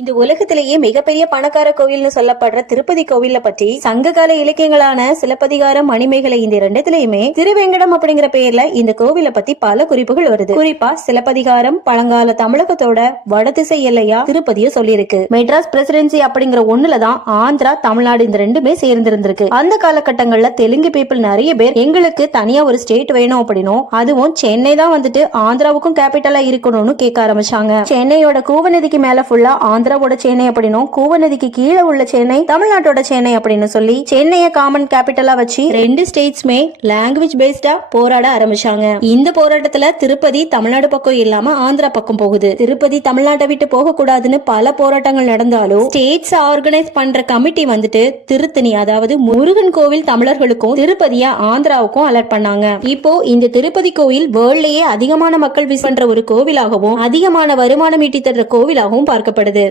இந்த உலகத்திலேயே மிகப்பெரிய பணக்கார கோவில்னு சொல்லப்படுற திருப்பதி கோவில பற்றி சங்ககால இலக்கியங்களான சிலப்பதிகாரம், மணிமேகலை இந்த ரெண்டுலயுமே திருவேங்கடம் அப்படிங்கிற பெயர்ல இந்த கோவிலை பத்தி பல குறிப்புகள் வருது. குறிப்பா சிலப்பதிகாரம் பழங்கால தமிழகத்தோட வடதிசை எல்லையா திருப்பதிய சொல்லியிருக்கு. மெட்ராஸ் பிரசிடென்சி அப்படிங்கிற ஒண்ணுலதான் ஆந்திரா, தமிழ்நாடு இந்த ரெண்டுமே சேர்ந்திருந்திருக்கு. அந்த காலகட்டங்கள்ல தெலுங்கு பீப்புள் நிறைய பேர் எங்களுக்கு தனியா ஒரு ஸ்டேட் வேணும் அப்படின்னும், அதுவும் சென்னை தான் வந்துட்டு ஆந்திராவுக்கும் கேபிட்டலா இருக்கணும்னு கேட்க ஆரம்பிச்சாங்க. சென்னையோட கூவநதிக்கு மேல ஃபுல்லா ஆந்திராவோட சென்னை அப்படின்னும், கூவநதிக்கு கீழே உள்ள சென்னை தமிழ்நாட்டோட சென்னை அப்படின்னு சொல்லி சென்னைய காமன் கேபிட்டலா வச்சு ரெண்டு ஸ்டேட்ஸ்மே லாங்குவேஜ் பேஸ்டா போராட ஆரம்பிச்சாங்க. இந்த போராட்டத்துல திருப்பதி தமிழ்நாடு பக்கம் இல்லாம ஆந்திரா பக்கம் போகுது. திருப்பதி தமிழ்நாட்டை விட்டு போக கூடாதுன்னு பல போராட்டங்கள் நடந்தாலும் ஸ்டேட்ஸ் ஆர்கனைஸ் பண்ற கமிட்டி வந்துட்டு திருத்தணி, அதாவது முருகன் கோவில் தமிழர்களுக்கும் திருப்பதிய ஆந்திராவுக்கும் அலர்ட் பண்ணாங்க. இப்போ இந்த திருப்பதி கோவில் வேர்ல்ட்லயே அதிகமான மக்கள் விசிட் பண்ற ஒரு கோவிலாகவும் அதிகமான வருமானம் ஈட்டி தர்ற கோவிலாகவும் பார்க்கப்படுது.